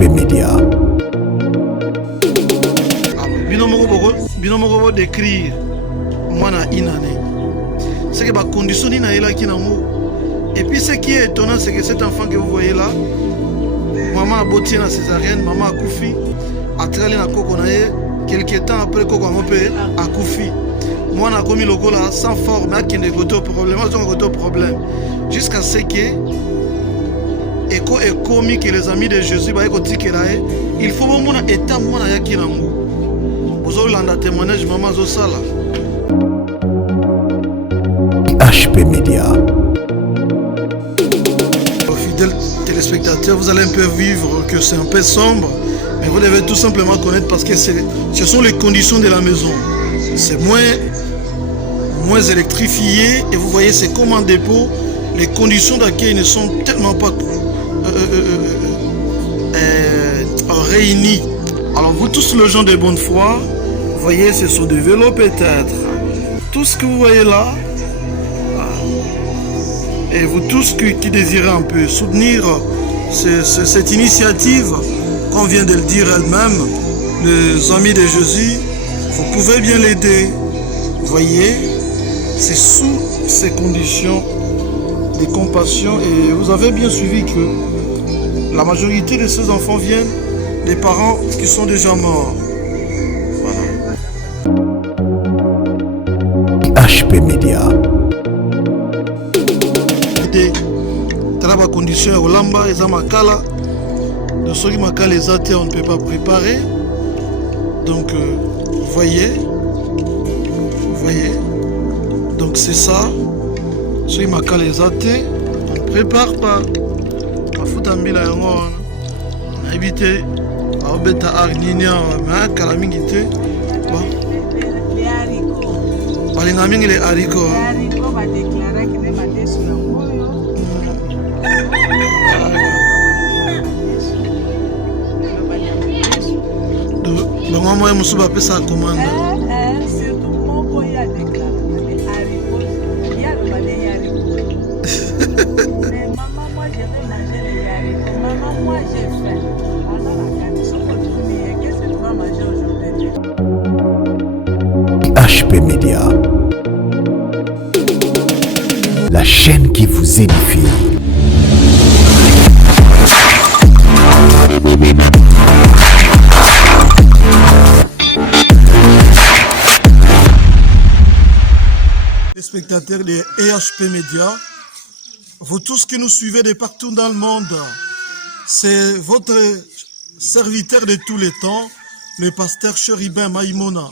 HP Media. Binomo décrire moi na une année. C'est que ma condition est là qui n'a mot. Et puis ce qui est étonnant, c'est que cet enfant que vous voyez là, maman a botté la césarienne, maman a koufi, a tralé na koko na ye, quelques temps après koko a koufi. Moi na commis logo là sans forme, à qui ne gote au problème, jusqu'à ce que Eko est commis que les amis de Jésus va écouter que là, il faut au moins état moi na yaki na mot. Vous avez l'anda témoignage maman zo sala. HP Media. Fidèles téléspectateurs, vous allez un peu vivre que c'est un peu sombre, mais vous devez tout simplement connaître parce que ce sont les conditions de la maison. C'est moins électrifié et vous voyez c'est comme en dépôt. Les conditions d'accueil ne sont tellement pas réunies. Alors vous tous les gens de bonne foi, vous voyez ce sont des vélos peut-être. Tout ce que vous voyez là, et vous tous qui désirez un peu soutenir cette initiative qu'on vient de le dire elle-même, les amis de Jésus, vous pouvez bien l'aider. Vous voyez, c'est sous ces conditions de compassion et vous avez bien suivi que la majorité de ces enfants viennent des parents qui sont déjà morts. Voilà. HP Media. Traba condition au lamba et makala de ceux qui makala les athées on ne peut pas préparer. Donc vous voyez, donc c'est ça. Ceux qui makala les athées on ne prépare pas. Kafutambila yango na éviter à obeta arninia mais kalamingité bon. Les haricots. Balinga mingi les haricots. Les haricots va déclarer que ne mande sur la donc moi je suis pas ça commande. Surtout mon il a déclaré les haricots. Il y a le haricots. Mais maman moi je vais manger les haricots. Maman moi j'ai faim. Alors la carte sur votre famille qu'est-ce que tu vas manger aujourd'hui? HP Media. La chaîne qui vous édifie. Les spectateurs de EHP Media, vous tous qui nous suivez de partout dans le monde, c'est votre serviteur de tous les temps, le pasteur Chérubin Maïmona.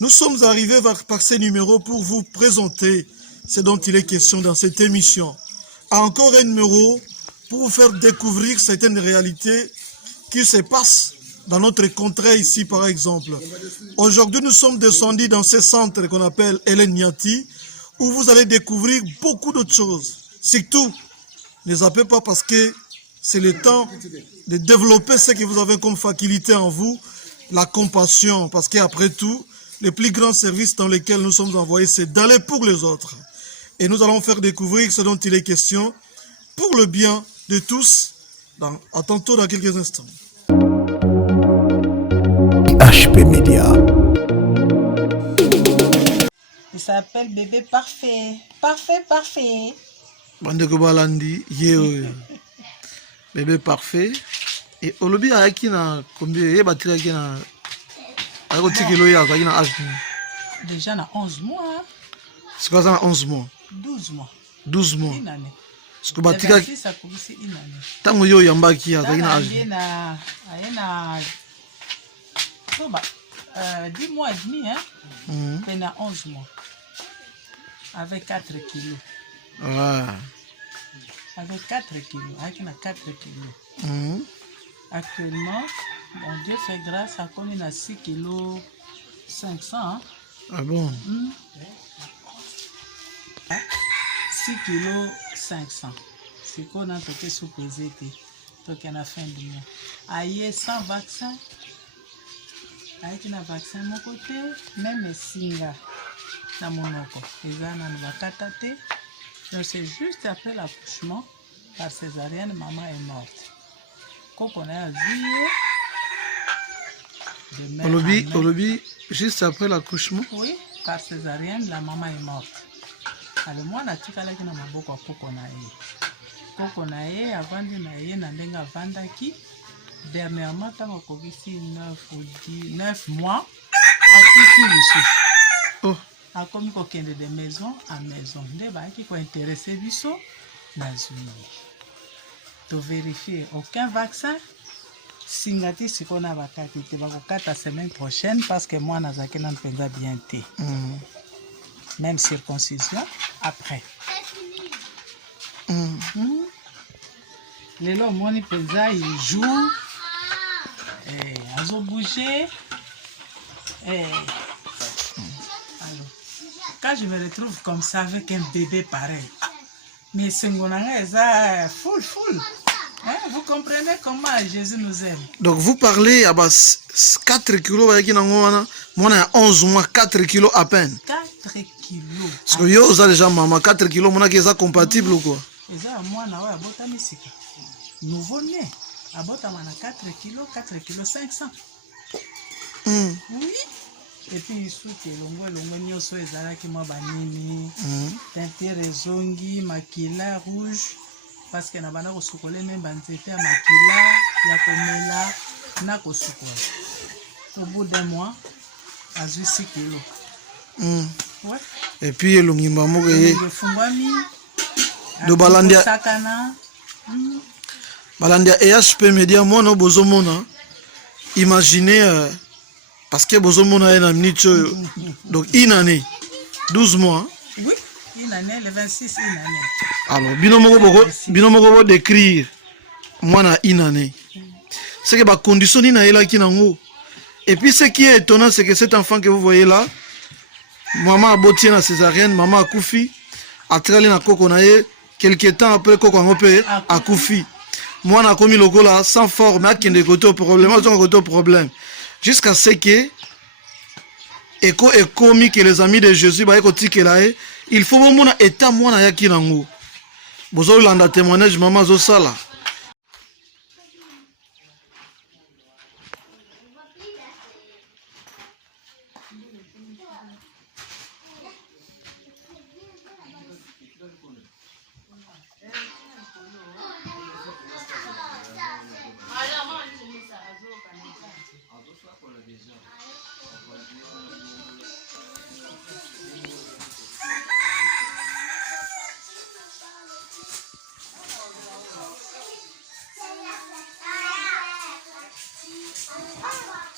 Nous sommes arrivés par ces numéros pour vous présenter ce dont il est question dans cette émission. Encore un numéro pour vous faire découvrir certaines réalités qui se passent dans notre contrée ici par exemple. Aujourd'hui nous sommes descendus dans ce centre qu'on appelle Hélène Niati où vous allez découvrir beaucoup d'autres choses. Surtout, ne zappez pas parce que c'est le temps de développer ce que vous avez comme faculté en vous, la compassion. Parce qu'après tout, le plus grand service dans lequel nous sommes envoyés, c'est d'aller pour les autres. Et nous allons faire découvrir ce dont il est question pour le bien de tous. À tantôt dans quelques instants. HP Media. Il s'appelle bébé parfait. Parfait. Bandeko balandi, bébé parfait. Et olobi ayaki na combien ye batira ki na ayako tikelo ya kwa na âge. Déjà na 11 mois. C'est quoi ça na 11 mois? 12 mois. 12 mois. Une année. Parce que batika ça commence une année. Tango yo yambaki ya kwa na âge. Ayena 10 mois et demi hein. Et na 11 mois. Avec 4 kilos. Ouais. Avec 4 kilos. Avec 4 kilos. Actuellement, mon Dieu fait grâce à qu'on est à 6 kilos 500. Hein? Ah bon? 6 kilos 500. C'est qu'on a toqué sous pesé. Toqué à la fin du mois. Aïe, sans vaccin. Avec un vaccin de mon côté, même singa. Dans mon oko. Les gens n'ont pas tâté. Donc c'est juste après l'accouchement, par césarienne, maman est morte. koko na azwi Olobi, juste après l'accouchement. Oui, par césarienne, la maman est morte. Alors moi, na tikalaki na maboko ya koko na ye. Koko na ye, avandi na ye, na ndenge avandaki. Dernièrement, tant akobisi 9 mois, akufi lisusu. Oh. Akomi kokende de maison à maison. Nde baaki ko intéressé biso na zwi. To vérifier aucun vaccin. Singati sikona bakati te bakokata semaine prochaine parce que moi nazaki na mpenza bien te. Même circoncision après. Lelo moni mpenza il joue azo bouger. Alors, quand je me retrouve comme ça avec un bébé pareil, mais Sengonanga est full. Hein, vous comprenez comment Jésus nous aime. Donc vous parlez à 4 kilos avec une moi a 11 mois 4 kilos à peine. 4 kilos. Parce que yo ça déjà maman 4 kilos mon est compatible ou quoi. Et ça moi na wa bota misika. Nouveau né. Abota mana 4 kilos 500. Oui. Et puis soute longo nyoso ezalaki mwa banini. Teinture ezongi, makila rouge. Parce que na bana kosukola même banzete ya makila ya komela na kosukola. Au bout d'un mois, à 6 kilos. Ouais. Et puis elongimba moko ye. De balandia. Balandia EHP Media mona bozomona. Imaginez parce que bozomona na minute donc une année 12 mois. Oui, une année le 26 une année. Alors binomoko décrire moi na une année. C'est que ba condition ni na yela ki nango. Et puis ce qui est étonnant c'est que cet enfant que vous voyez là, maman a botté na césarienne, maman a koufi, a tralé na koko na ye, quelques temps après koko ngope a koufi. Moi na komi loko là sans forme, a kende côté au problème. Jusqu'à ce que eko ekomi que les amis de Jésus ba eko tikela il faut mona état moi na yaki nango. Bozo landa témoignage maman zo sala.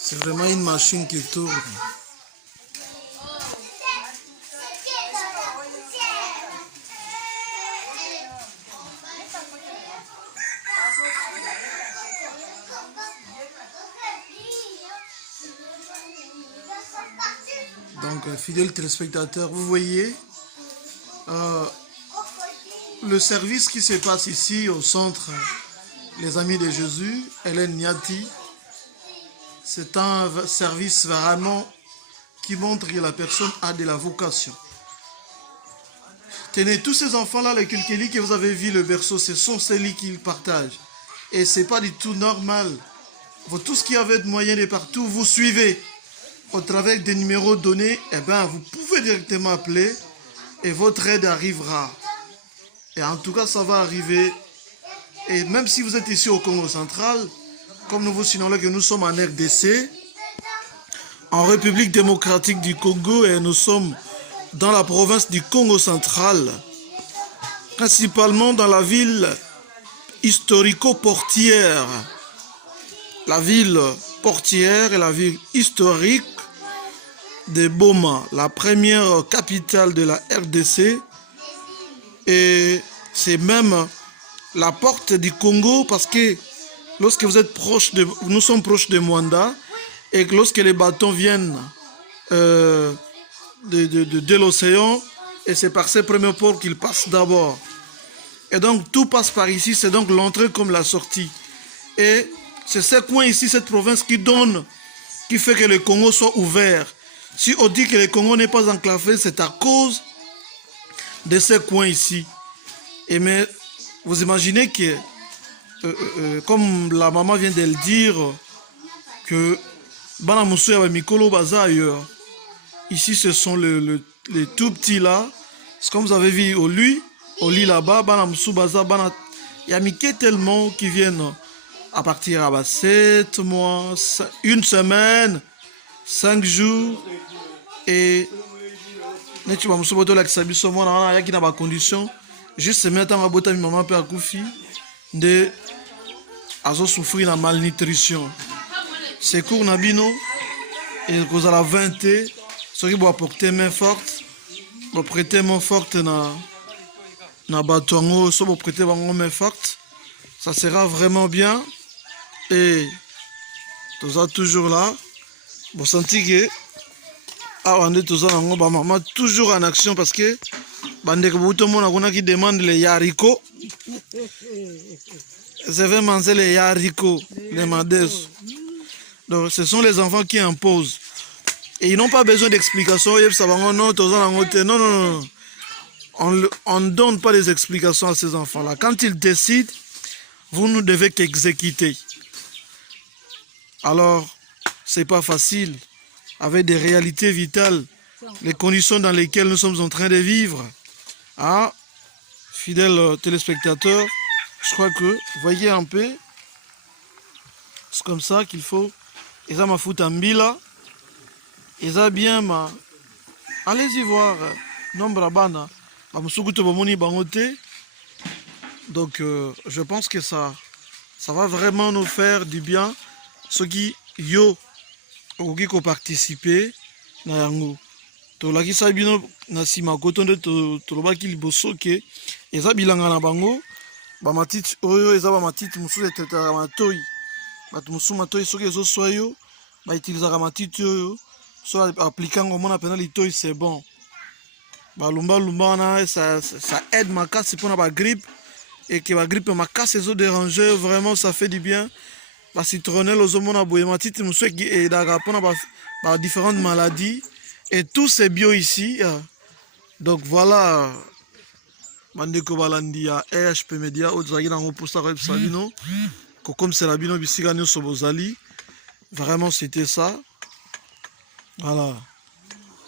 C'est vraiment une machine qui tourne. Donc, fidèles téléspectateurs, vous voyez le service qui se passe ici au centre Les Amis de Jésus, Hélène Niati. C'est un service vraiment qui montre que la personne a de la vocation. Tenez, tous ces enfants-là, les quelques lits que vous avez vu, le berceau, ce sont ces lits qu'ils partagent. Et ce n'est pas du tout normal. Vous tous qui avez de moyens de partout, vous suivez au travers des numéros donnés, eh bien, vous pouvez directement appeler et votre aide arrivera. Et en tout cas, ça va arriver. Et même si vous êtes ici au Congo central, comme nous vous signalons que nous sommes en RDC, en République démocratique du Congo, et nous sommes dans la province du Congo central, principalement dans la ville historico-portière. La ville portière et la ville historique de Boma, la première capitale de la RDC. Et c'est même la porte du Congo parce que lorsque vous êtes proche de, nous sommes proches de Mwanda et que lorsque les bateaux viennent de l'océan, et c'est par ces premiers ports qu'ils passent d'abord. Et donc tout passe par ici, c'est donc l'entrée comme la sortie. Et c'est ce coin ici, cette province qui donne, qui fait que le Congo soit ouvert. Si on dit que le Congo n'est pas enclavé, c'est à cause de ce coin ici. Et mais vous imaginez que comme la maman vient de le dire, que Bana Moussou et Mikolo Baza ailleurs. Ici, ce sont les tout petits là. C'est comme vous avez vu au lit là-bas, Bana Moussou Baza, il y a Mickey tellement qui viennent à partir à 7 mois, 1 semaine, 5 jours. Et tu vas me souhaiter la xabiso moi na yaki na ba condition juste mettre en abota mi maman pe akufi de azo souffrir na malnutrition. C'est court na bino et cause à la 20 ceux qui vont apporter main forte, vont prêter main forte na batongo, so vont prêter main forte. Ça sera vraiment bien et tous ça toujours là. Vous sentez que on est tous en maman toujours en action parce que tout le monde qui demande les haricots. Je vais manger les haricots, les madès. Donc ce sont les enfants qui imposent. Et ils n'ont pas besoin d'explications. Non. On ne donne pas des explications à ces enfants-là. Quand ils décident, vous ne devez qu'exécuter. Alors, c'est pas facile. Avec des réalités vitales, les conditions dans lesquelles nous sommes en train de vivre. Ah, fidèles téléspectateurs, je crois que, voyez un peu, c'est comme ça qu'il faut. Et ça m'a foutu en bila. Et ça bien ma. Allez-y voir. Nombre bana. Donc, je pense que ça va vraiment nous faire du bien. Ceux qui yo. Okoki ko participer na yango to laki sa bino na sima koto nde to lobaki liboso ke eza bilanga na bango ba matiti oyo eza ba matiti mususu etetaka matoi bato mususu matoi soki ezoswa yo ba utilisaka matiti oyo so applikango mona pena litoi c'est bon ba lumba wana ça aide makasi mpona ba grippe et que ba grippe makasi ezo déranger vraiment ça fait du bien. La citronnelle aux hommes boye matiti mususu et d'agapona par différentes maladies et tout c'est bio ici. Donc voilà bandeko balandi ya EHP Media ozaki nango posta ko sabino ko comme c'est la bino bisika nyoso bozali vraiment c'était ça. Voilà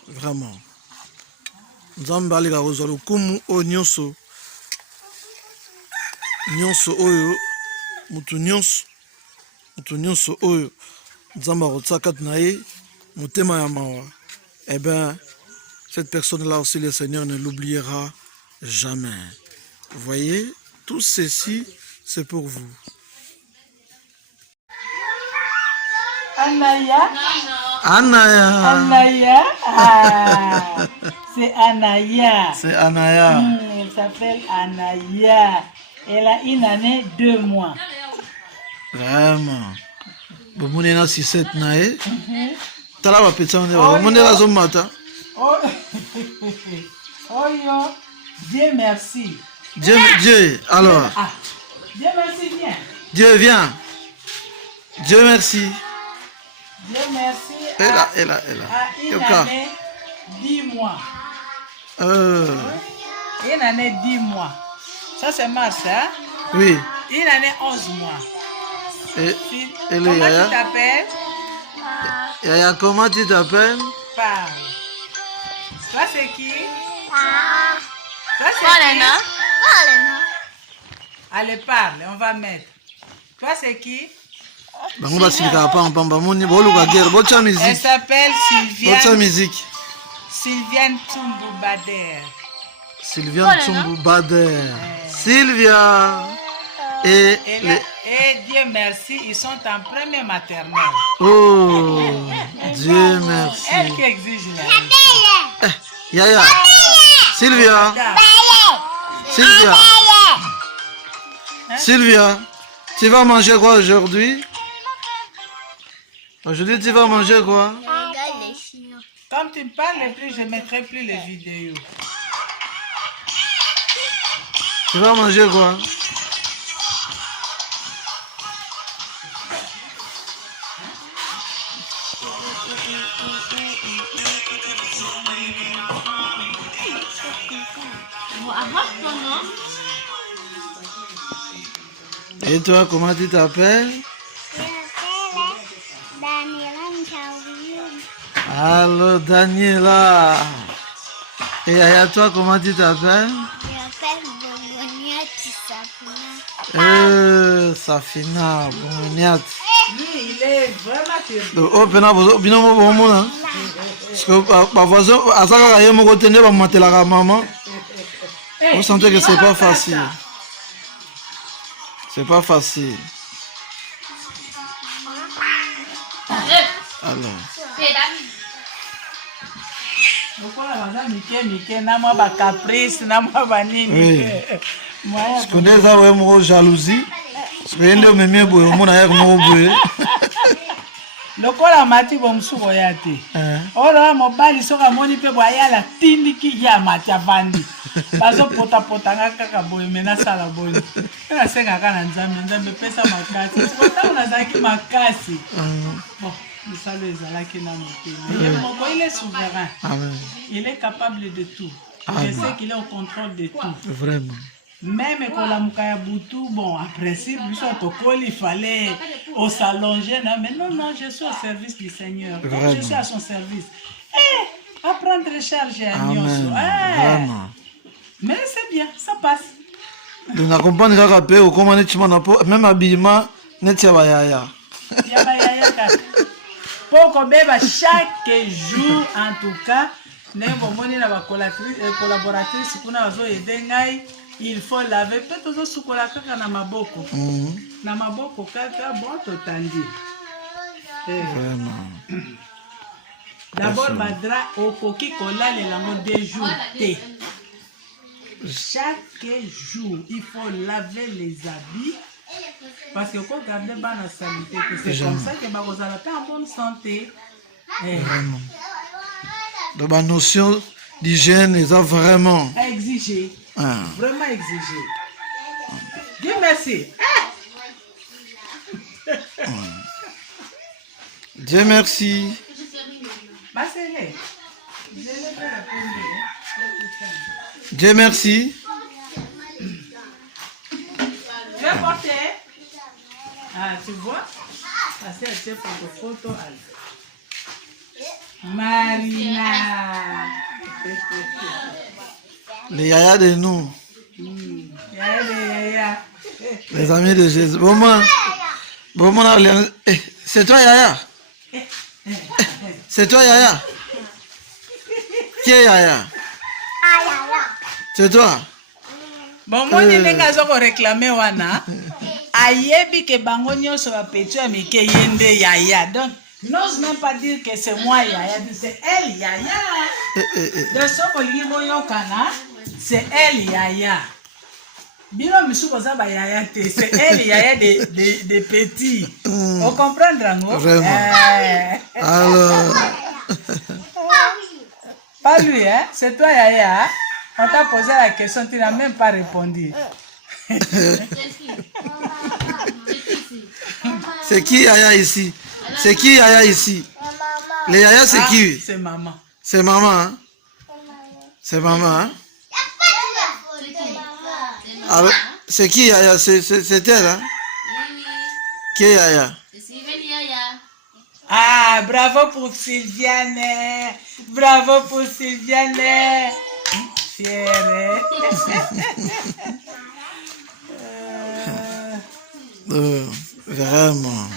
vraiment nzambe alika kozwa lokumu o nyonso oyo mutu nyonso oyo nzambe akotiaka na ye motema ya mawa. Eh bien, cette personne-là aussi, le Seigneur ne l'oubliera jamais. Vous voyez, tout ceci, c'est pour vous. Anaya. Ah, c'est Anaya. C'est Anaya. Elle s'appelle Anaya. Elle a 1 année, 2 mois. Vraiment. Bon, on est là 6-7 nae. T'as la petite on est là. On est là sur matin. Oh yo. Dieu merci. Dieu, alors. Ah, Dieu merci bien. Dieu vient. Dieu merci. Dieu merci. Elle a. À 1 année, 10 mois. 1 année, 10 mois. Ça c'est mars, hein? Oui. 1 année, 11 mois. Et comment le Yaya? Tu t'appelles? Yaya, comment tu t'appelles? Parle. Toi c'est qui? Toi c'est qui? Allez, parle, on va mettre. Toi c'est qui? Elle s'appelle Sylviane. Musique. Sylviane Tsumbu Bader. Sylviane Tsumbu Bader. Sylvia. Et Dieu merci, ils sont en première maternelle. Oh, Dieu merci. Elle qui exige la vie. Yaya. Sylvia. Sylvia. Sylvia, tu vas manger quoi aujourd'hui? Aujourd'hui, tu vas manger quoi? Comme tu ne parles plus, je ne mettrai plus les vidéos. Tu vas manger quoi? Et toi, comment tu t'appelles? Allô, Daniela. Et Yaya, toi, comment tu t'appelles? Safina, Bongoniat. Lui, il est vraiment terrible. Oh, binomo bomona. Parce que ma voisin, à ça, il y a mon côté, va mater la maman. Vous sentez que c'est pas facile. C'est pas facile. Alors. Oui. Je connais ça, ouais, mon jalousie. Parce que yende memie boye, mon aïe mon boye. Lokola mati bomsuko yate. Ora mobali soka moni pe boya la tindiki ya mati avandi. Bazo pota ngaka boye mena sala boye. Na senga kana nzambe pesa makasi. Sikota unazaki makasi. Bon, le salut ezalaki na motema. Il est souverain. Amen. Il est capable de tout. Je sais qu'il est au contrôle de tout. Vraiment. Même quand la mukaya boutou, bon, en principe, il fallait s'allonger. Mais non, je suis au service du Seigneur. Je suis à son service. Apprendre à charger à Nyonso. Mais c'est bien, ça passe. Donc, on comprend que même habillement, net yaya. Pour qu'on bébé chaque jour, en tout cas, collaboratrice, il faut laver. Peut-être que sukola kaka na maboko. Na maboko kaka bon totandi. Vraiment. D'abord badra okoki kola le lango 2 jours té. Chaque jour, il faut laver les habits parce que quand garder la santé, c'est comme ça que vous allez en bonne santé. Vraiment. Donc la notion d'hygiène est vraiment exigée. Vraiment exigé. Dieu merci. Dieu merci. Dieu merci. Tu as porté? Ah, tu vois? Parce que c'est pour photo. Marina. Les yaya de nous. Yaya. Les amis de Jésus. C'est toi Yaya. C'est toi Yaya. Qui est Yaya? C'est toi. Bon, moi, je vais réclamer wana. Ayebi ke bango nyonso ba petu ya mike yende Yaya. Donc, n'ose même pas dire que c'est moi Yaya, c'est elle Yaya. De ce que c'est elle Yaya. Bino misuko zaba Yaya te, c'est elle Yaya des petits. On comprend Drango? Vraiment. Alors. Pas lui, hein? C'est toi Yaya. Hein? On t'a posé la question, tu n'as même pas répondu. C'est qui Yaya ici? C'est qui Yaya ici? Les Yaya, c'est qui? C'est maman. C'est maman, hein? C'est maman, hein? Alors, c'est qui Yaya? C'est elle, hein? Qui est Yaya? Ah, bravo pour Sylviane. Bravo pour Sylviane. Fière. Vraiment.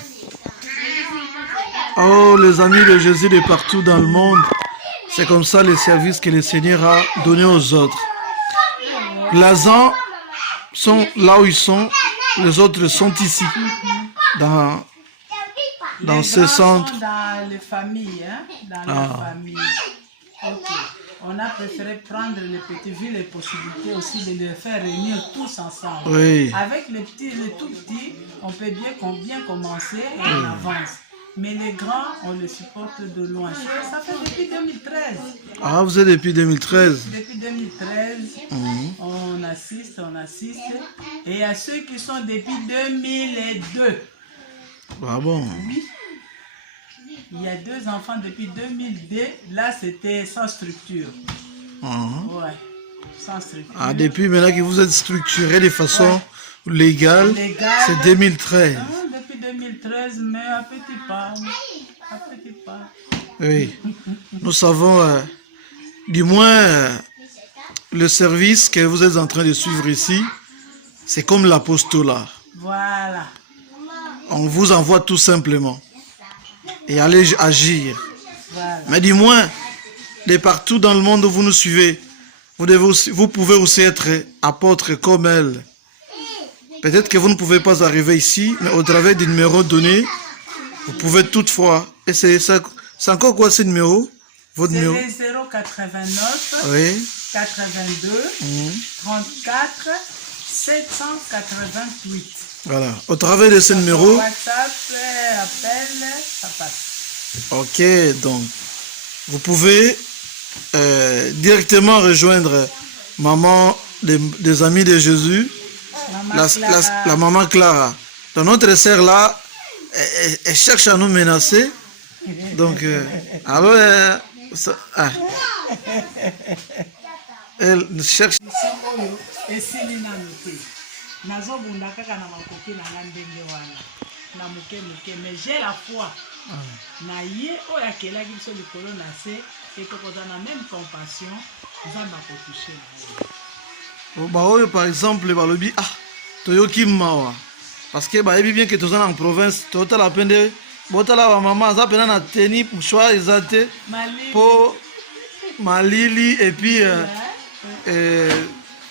Oh, les amis de Jésus de partout dans le monde, c'est comme ça les services que le Seigneur a donnés aux autres. Les uns sont là où ils sont, les autres sont ici, dans ce centre. Dans les familles, hein? Dans les familles. Okay. On a préféré prendre les petits, vu les possibilités aussi de les faire réunir tous ensemble. Oui. Avec les petits, les tout petits, on peut bien commencer et on avance. Mais les grands, on les supporte de loin. Ça fait depuis 2013. Ah, vous êtes depuis 2013? Depuis 2013, on assiste. Et il y a ceux qui sont depuis 2002. Ah bon? Oui. Il y a 2 enfants depuis 2002. Là, c'était sans structure. Ouais, sans structure. Ah, depuis maintenant que vous êtes structuré de façon légal, Légal. c'est 2013. Depuis 2013, mais à petit pas. À petit pas. Oui. Nous savons, du moins, le service que vous êtes en train de suivre ici, c'est comme l'apostolat. Voilà. On vous envoie tout simplement et allez agir. Voilà. Mais du moins, de partout dans le monde où vous nous suivez, vous pouvez aussi être apôtre comme elle. Peut-être que vous ne pouvez pas arriver ici, mais au travers du numéro donné, vous pouvez toutefois. Et c'est encore quoi ce numéro? Votre C'est numéro? le 089 Oui. 82 34 788. Voilà. Au travers de ce numéro. WhatsApp, appel, ça passe. Ok, donc vous pouvez directement rejoindre maman des amis de Jésus, la maman Clara. Donc notre sœur là, elle cherche à nous menacer. Donc, alors, elle cherche. esili nano te nazobunda kaka na makoki na nga ndenge wana na moke moke mais j'ai la foi na ye oyo akelaki biso likolo na se etokoza na même compassion nzambe akotouche na ye Baoyo par exemple balobi toyoki mawa parce que bayebi bien que toza na province totala pende botala ba mama aza pena na teni mouchoir eza te po malili et puis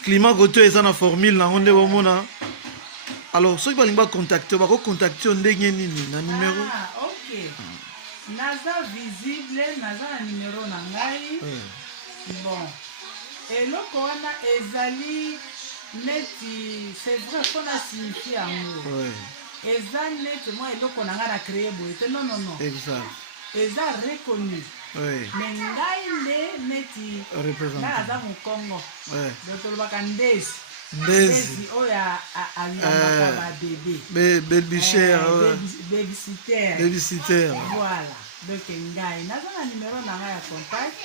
climat côté eza na formule nango nde bomona. Alors soki balingi bacontacte bakocontacte ndenge nini na numéro? ok naza visible naza na numéro na ngai bon eloko wana ezali neti c'est vrai fona signifie yango eza neti mwa eloko na ngai na créé boye te non exact eza reconnu mais ngai nde neti ngai aza mokongo donc tolobaka ndezi oyo alingaka babebe babysitter. voilà donc ngai naza na numero na ngai ya contact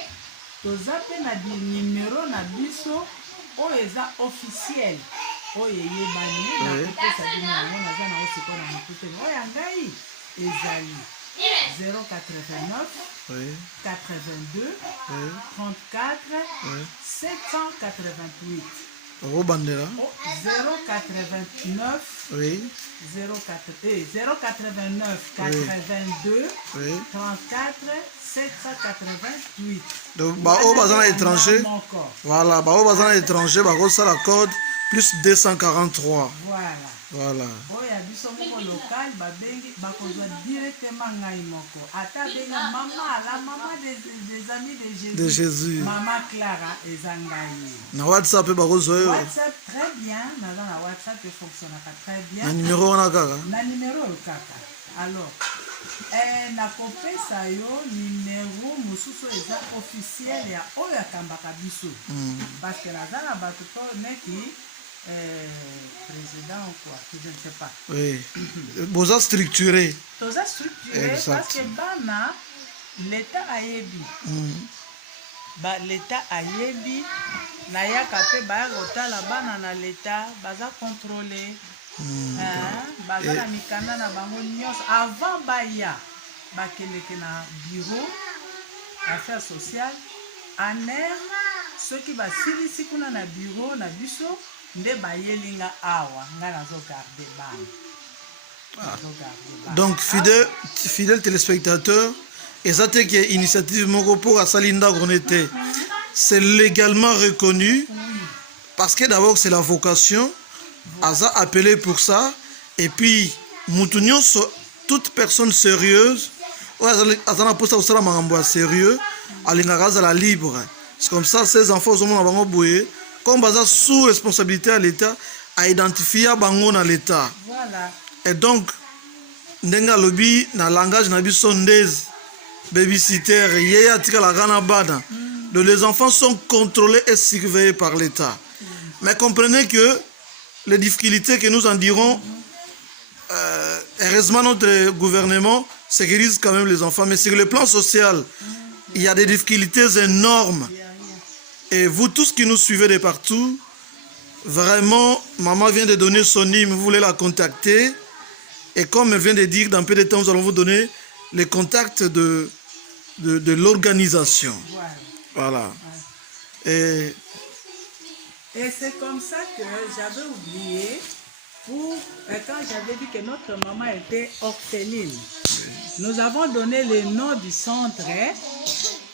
toza mpe na numero na biso oyo eza officiel oyo eyebani nakopesa bino yango naza na osiko na motu te oyo ya ngai ezali 089 82 34 788 Bandera. 089 089 82 34 788. Donc bao bazana étranger. Voilà, bao bazana étranger ça la code plus 243. Voilà. Oya biso moko local babengi bakozwa directement ngai moko. Ata benga maman des amis de Jésus. Maman Clara ezangai. Na WhatsApp bakozwa. WhatsApp très bien, na WhatsApp fonctionne très bien. Na numéro wana kaka. Na numéro kaka. Alors nakopesa yo numéro mosusu eza officiel ya oyo akambaka biso. Parce que naza na bato to neki président ou quoi, je ne sais pas. Oui. Boza structuré. Toza structuré parce que bana l'état ayebi. L'état ayebi na yaka pe ba rotala bana na l'état baza contrôler. Baza na mikanda na bango nyonso avant baya bakeleke na bureau affaires sociales aner soki basilisi kuna na bureau na biso nde bayelinga awa nga nazogarde bana. Donc fidèle téléspectateur, et ça c'est que initiative moko pour asalinda gronete c'est légalement reconnu parce que d'abord c'est la vocation aza appelé pour ça et puis mutunyo toute personne sérieuse azana posa osala makambo sérieux alingaka azala libre. C'est comme ça ces enfants ozomona bango boye comme baza sous responsabilité à l'État à identifier bango na l'État. Voilà. Et donc ndenga lobi na langage na biso ndezi babysitter yeya tikala kana bana. Donc les enfants sont contrôlés et surveillés par l'État. Mais comprenez que les difficultés que nous en dirons, heureusement notre gouvernement sécurise quand même les enfants, mais sur le plan social, il y a des difficultés énormes. Et vous tous qui nous suivez de partout, Vraiment, maman vient de donner son numéro, vous voulez la contacter. Et comme elle vient de dire, dans peu de temps, nous allons vous donner les contacts de l'organisation. Voilà. Et c'est comme ça que j'avais oublié, quand j'avais dit que notre maman était orpheline. Nous avons donné le nom du centre,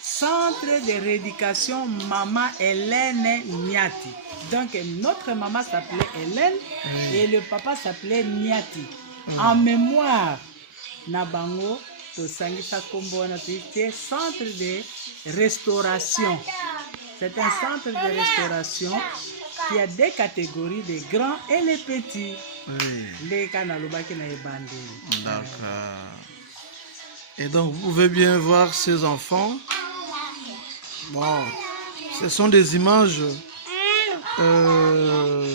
Centre de rééducation Maman Hélène Niati. Donc notre maman s'appelait Hélène et le papa s'appelait Niati. En mémoire, Nabango, Tosangisa Kombo, centre de restauration. C'est un centre de restauration qui a deux catégories, les grands et les petits. Les Kanalobaki na Ebandé. d'accord. Et donc, vous pouvez bien voir ces enfants. Bon, ce sont des images de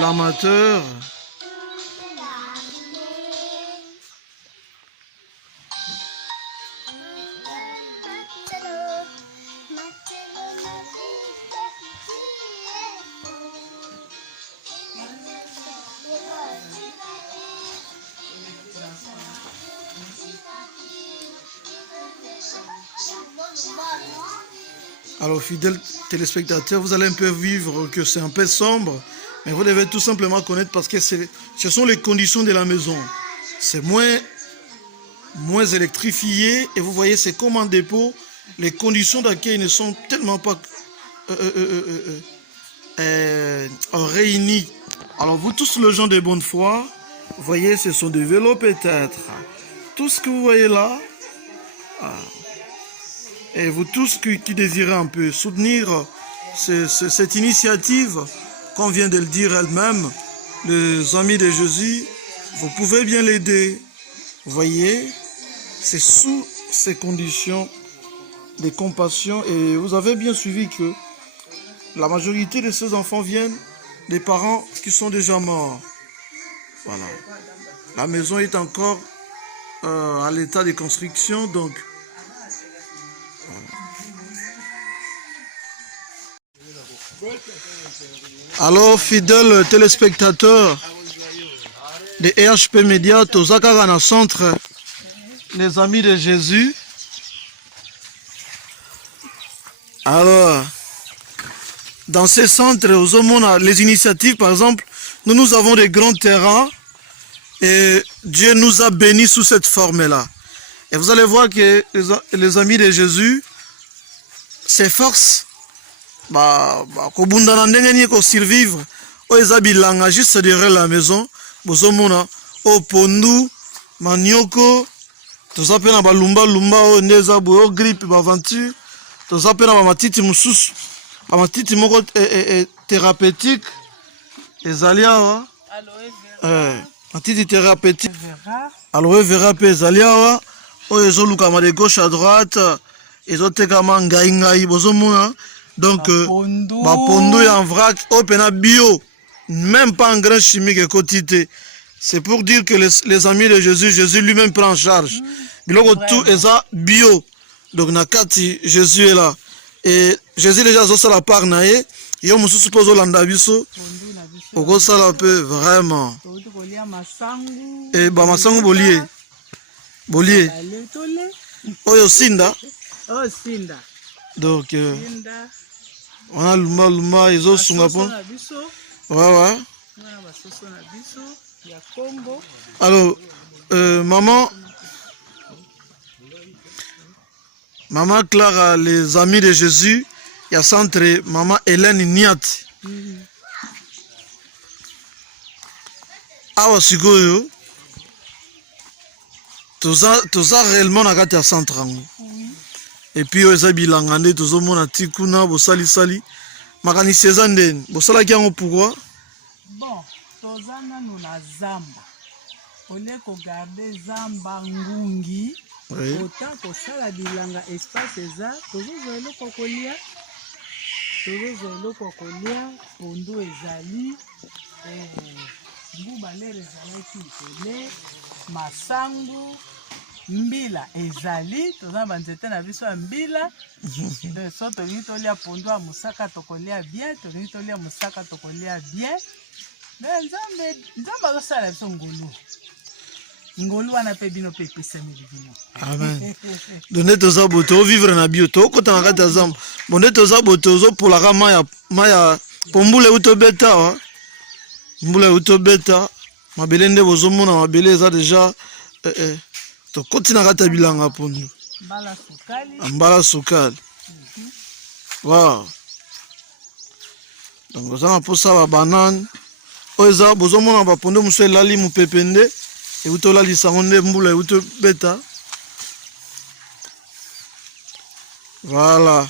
l'amateur. Alors, fidèles téléspectateurs, vous allez un peu vivre que c'est un peu sombre, mais vous devez tout simplement connaître parce que ce sont les conditions de la maison. C'est moins électrifié et vous voyez, c'est comme un dépôt. Les conditions d'accueil ne sont tellement pas réunies. Alors, vous tous, les gens de bonne foi, vous voyez, ce sont des vélos peut-être. Tout ce que vous voyez là, et vous tous qui désirez un peu soutenir cette initiative, qu'on vient de le dire elle-même, les amis de Jésus, vous pouvez bien l'aider. Vous voyez, c'est sous ces conditions de compassion. Et vous avez bien suivi que la majorité de ces enfants viennent des parents qui sont déjà morts. Voilà. La maison est encore à l'état de construction, donc alors, fidèles téléspectateurs de EHP Média, Tozaka na centre, les amis de Jésus. Alors, dans ces centres, les initiatives, par exemple, nous avons des grands terrains et Dieu nous a bénis sous cette forme-là. Et vous allez voir que les amis de Jésus s'efforcent kobundana ndenge nini ko survivre o eza bilanga juste derrière la maison bozomona o pondu manioko toza pe na balumba o ndeza bo grippe ba aventure toza pe na ba matiti mususu ba matiti moko thérapeutique ezali awa matiti thérapeutique aloe vera pe ezali awa o ezolukama de gauche à droite ezotekama ngai bozomona. Donc, bapondo en vrac, opena bio, même pas en grain chimique et quotité. C'est pour dire que les amis de Jésus lui-même prend en charge. Biloko tout est ça bio. Donc, nakati, Jésus est là. Et Jésus déjà a la part nae. Yo musu suppose landa biso. Oko sala peu vraiment. Et ba masangu bolier. Oyo sinda. Oh sinda. Donc on a lumba ils ont sungapo. Ouais. Alors maman Clara, les amis de Jésus, il y a centre maman Hélène Niati. Awa sikoyo toza réellement na kati ya centre ango. Et puis eza bilanga nde tozomona tikuna bosalisali makanisi eza ndeni bosalaki yango pourquoi? Bon, toza nanu na zamba ole kogarde zamba ngungi autant kosala bilanga espace eza tozozwa eloko kolia pondu ezali mbuba lere ezalaki pele masangu mbila ezali toza banzete na biso ya mbila so tolingi tolia pondu ya mosaka tokolia bien tolingi tolia mosaka tokolia bien nzambe azosala biso ngolu wana mpe bino mpe epesameli bino. Amen. Donde toza boto vivre na bio tokotana kati ya zamba bonde toza boto ozopolaka maya po mbula eutobeta wa mbula eutobeta mabele nde bozomona mabele eza deja tokoti na kati ya bilanga pondu mbala sukali wow. Donc oza na mposa babanane oyo eza bozomona bapondu mosu elali mopepe nde euti olalisango nde mbula euti obeta voilà.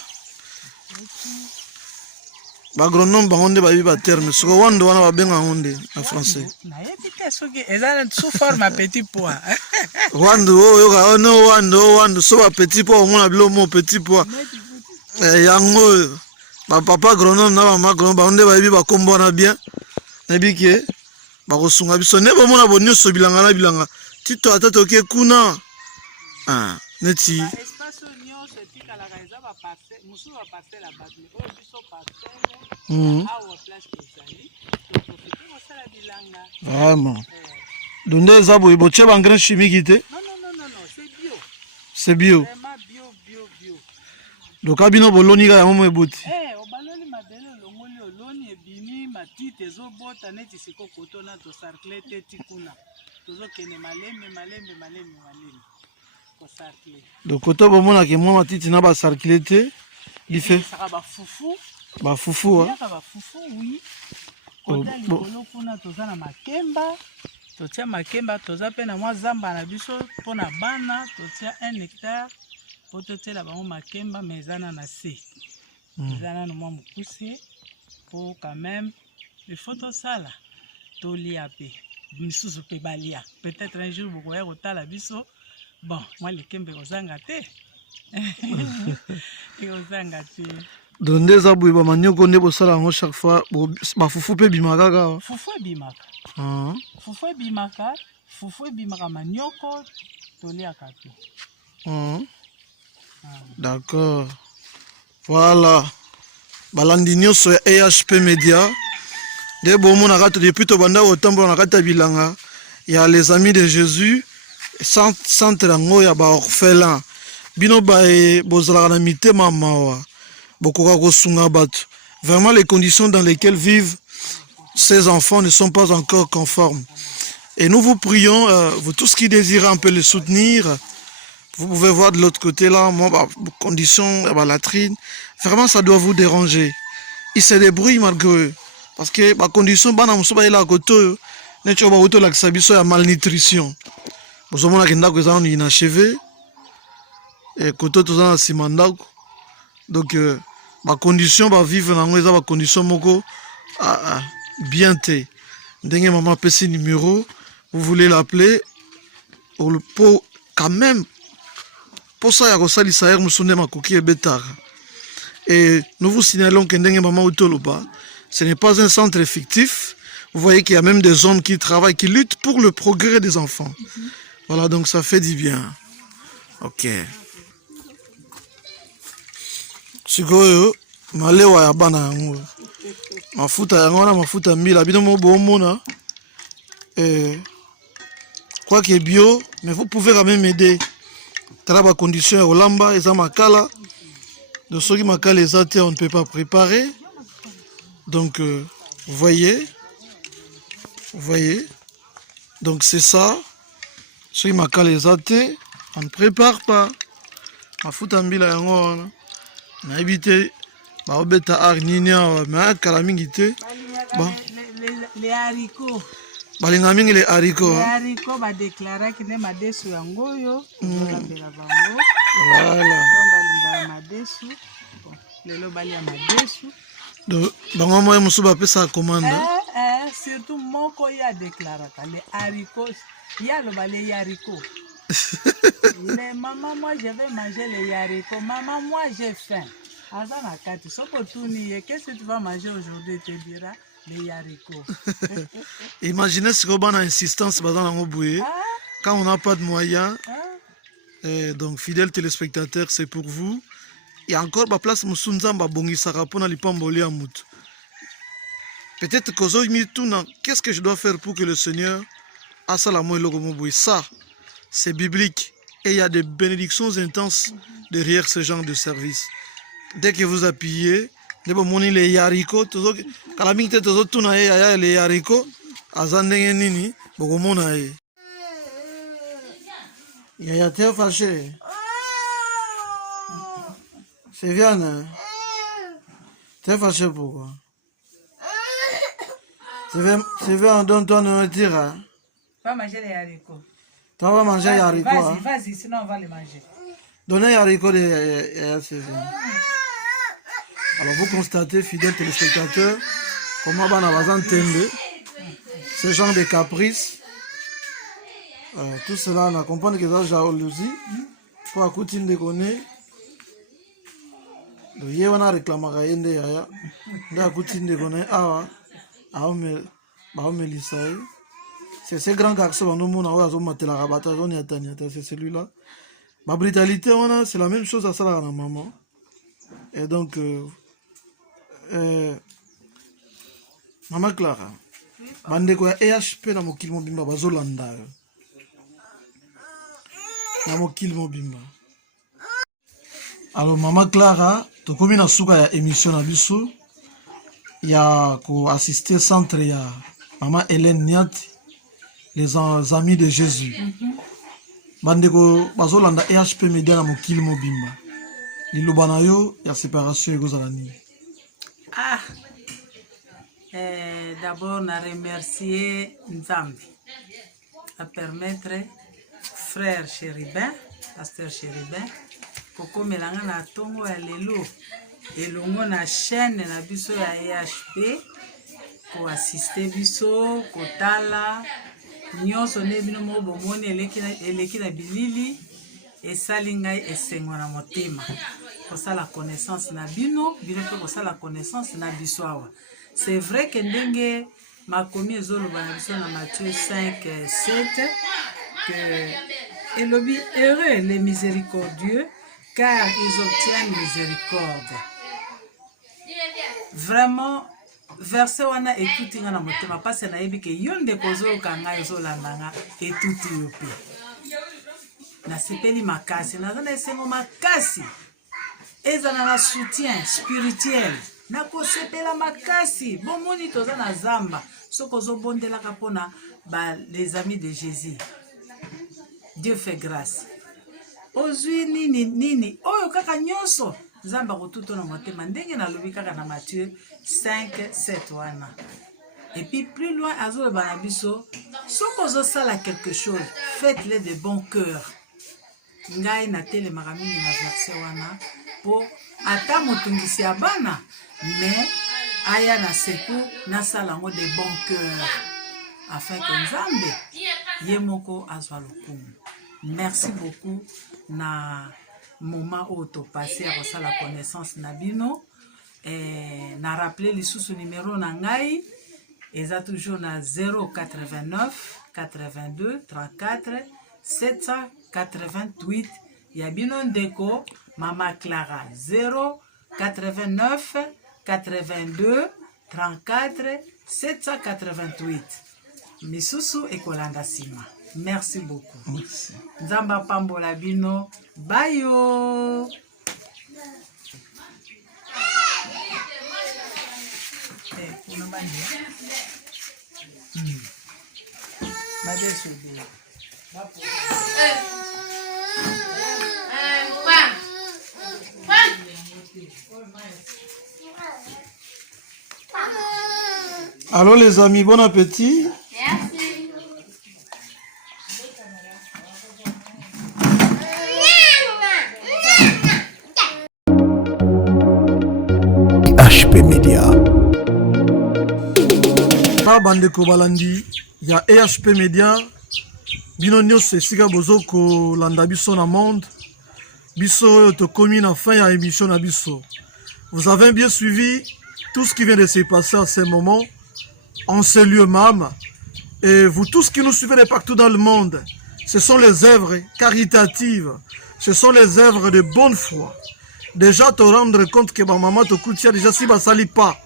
Bagronome bango nde bayebi baterme soko wando wana babenga yango nde na français nayebi te soki eza sous forme ya petit pois wando oyoka no wando so ba petit pois omona bilo mo petit pois yango oyo bapapa agronome na bamama agronome bango nde bayebi bakombo wana bien nayebi ke bakosunga biso nde bomona bo nyonso bilanga na bilanga tito ata toke kuna neti vraiment donde eza boye botie baengrais chimique te c'est bio donc abino boloni kaka yango mo eboti obaloli mabele olongoli oloni ebimi matite ezobota neti sikokoto na tosarcle te ti kuna tozokende malembe kosarcle donc koto bomonake mwa matiti na basarcule te life bafufu oui. Kota likolo kuna toza na makemba totia makemba toza mpe na mwa zamba na biso mpona bana totia 1 hectare po totiela bango makemba mais ezana na se eza nano mwa mokuse po quand même il faut tosala tolia mpe misusu mpe balia peut-être un jour bokoya kotala biso bon mwa likembe ekozanga te ekozanga te donde eza boye bamanioko nde bosala yango chaque fois bafufu mpe ebimaka kaka fufu ebimaka manioko toliaka te d'accord voilà balandi nyonso ya AHP Media nde bomonaka to depuis tobanda kotambola na kati ya bilanga ya les amis de Jésus centre yango ya baorphelin bino baye bozalaka na mitema mawa bokoka kosunga bato vraiment les conditions dans lesquelles vivent ces enfants ne sont pas encore conformes et nous vous prions vous tous qui désirez un peu les soutenir vous pouvez voir de l'autre côté là moi conditions latrine vraiment ça doit vous déranger ils se débrouillent malgré eux parce que conditions bana moso ba ela koto neti oba auto la biso ya malnutrition bozomona kendako eza nano inachevé et koto toza na nsima ndako donc bacondition bavivre nango eza bacondition moko bien te ndenge mama apesi numéro vous voulez l'appeler po quand même posa ya kosalisa ere mosu nde makoki ebetaka et nous vous signalons que ndenge mama utoloba ce n'est pas un centre fictif. Vous voyez qu'il y a même des hommes qui travaillent, qui luttent pour le progrès des enfants. Voilà, donc ça fait du bien. Ok. Sikoyo, malewa ya bana yango. Mafuta yango na mafuta mbila bino mo bomona. Quoi que bio, mais vous pouvez quand même aider. Tala condition ya olamba eza makala. De ceux qui makala les athées, on ne peut pas préparer. Donc vous voyez. Donc c'est ça. Ceux qui makala les athées, on ne prépare pas. Mafuta mbila yango wana. Na éviter ba obeta arninia mais kala mingi te. Bon. Les haricots. Balinga mingi les haricots. Les haricots ba déclarer que ne madesu yango yo, ngambela bango. Voilà. Balinga madesu. Bon, lelo bali ya madesu. Donc bango moye musu ba pesa commande. Surtout moko ya déclarer les haricots. Ya lo bali ya haricots. Mais maman, moi je vais manger les haricots. Maman, moi j'ai faim. Azana kati, soko tuni, qu'est-ce que tu vas manger aujourd'hui? Tu diras les haricots. Imaginez ce qu'on a insistance quand on n'a pas de moyens. Et donc, fidèles téléspectateurs, c'est pour vous. Il y a encore ma place, Moussounzamba Bongi Sarapona Lipamboli Amout. Peut-être que qu'est-ce que je dois faire pour que le Seigneur a ça la moelle logomoboui. Ça, c'est biblique. Et il y a des bénédictions intenses derrière ce genre de service. Dès que vous appuyez, les yariko, kalamite tozo tuna ya les yariko, azandenge nini, bogomona e. Yaya t'es fâché. C'est Viane. T'es fâché pourquoi? Tu veux en donner toi nous dire. Va manger les haricots. Tu vas manger les haricots. Vas-y, sinon on va les manger. Donnez les haricots de Yaya Sylvain. Alors vous constatez, fidèles téléspectateurs, comment on a besoin de ce genre de caprices. Tout cela, on comprend que ça jalousie pour écouter de connaître. Donc hier on a réclamé à Yende Yaya, on a écouté de connaître c'est ces grands garçons c'est celui-là. Ma brutalité, c'est la même chose à ça à la maman. Et donc, Maman Clara, bandeko ya EHP na mokili mobimba bazolanda yo. Na mokili mobimba. Alors Maman Clara, tokomi na suka ya émission na biso ya ko assister centre ya Maman Hélène Niati, les amis de Jésus. Bandeko bazolanda EHP Media na mokili mobimba. Liloba na yo ya séparation ekozala nini? D'abord, on a remercié Nzambi à permettre frère Chéribin, pasteur Chéribin, Koko Melanga na tongo ya lelo et longo na chaîne na biso ya EHP ko assister biso kotala nyonso ne bino mo bomoni eleki na bilili esali ngai esengo na motema kosala connaissance na bino pe kosala connaissance na biso awa. C'est vrai que ndenge makomi ezoloba na biso na Matthieu 5:7 que elobi heureux les miséricordieux car ils obtiennent miséricorde. Vraiment verset wana etuti nga na motema pase na yebi ke yo ndeko ozoyoka ngai ozolanda nga etuti yo pe. Nasepeli makasi naza na esengo makasi ezana na soutien spirituel nakosepela makasi bomoni toza na zamba soko ozobondelaka mpona les amis de Jésus. Dieu fait grâce ozwi nini oyo kaka nyonso nzambe akotuta na motema ndenge nalobi kaka na Matthieu 5:7 wana. Et puis plus loin azoloba na biso soko ozosala quelque chose faites-le de bon cœur. Ngai na telemaka mingi na verset wana po ata motungisi ya bana mais aya na seku nasala ngo de bon cœur afin que Nzambe ye moko azwa lokumu. Merci beaucoup na moment où to passé à kosala connaissance na bino na rappeler lisusu numéro na ngai eza toujours na 089 82 34 788 ya bino ndeko Mama Clara 089 82 34 788 misusu ekolanda sima. Merci beaucoup. Merci. Nzamba pambola bino bayo. Alors les amis, bon appétit. Merci. HP Media. Bandeko balandi ya EHP Media bino nyonso esika bozo kolanda biso na monde biso oyo tokomi na fin ya émission na biso. Vous avez bien suivi tout ce qui vient de se passer à ce moment en ce lieu même. Et vous tous qui nous suivez de partout dans le monde, ce sont les œuvres caritatives, ce sont les œuvres de bonne foi. Déjà te rendre compte que ma maman te coûte déjà si ba sali pas.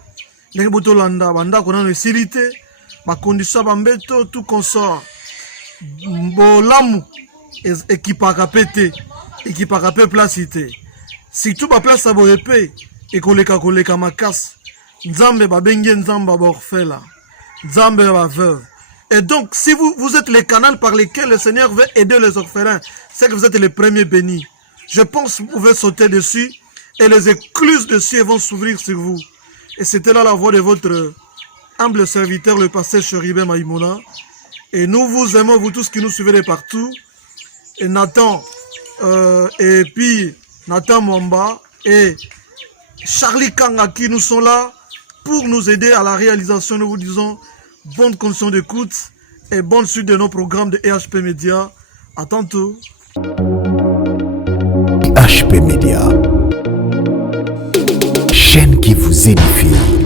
Les botolanda banda qu'on a une silité, ma condition bambeto tout consort. Bolamu équipaka pété, équipaka pe placité. Si tout ba place à boyepe et koleka makas. Nzambe ba bengue nzamba ba orfela. Nzambe ba veuve. Et donc, si vous êtes les canaux par lesquels le Seigneur veut aider les orphelins, c'est que vous êtes les premiers bénis. Je pense que vous pouvez sauter dessus et les écluses de cieux vont s'ouvrir sur vous. Et c'était là la voix de votre humble serviteur, le pasteur Chéribin Maïmouna. Et nous vous aimons, vous tous qui nous suivez de partout. Et Nathan, et puis Nathan Mwamba et Charlie Kanga qui nous sont là pour nous aider à la réalisation. Nous vous disons bonne condition d'écoute et bonne suite de nos programmes de EHP Média. À tantôt. EHP Média, chaîne qui vous édifie.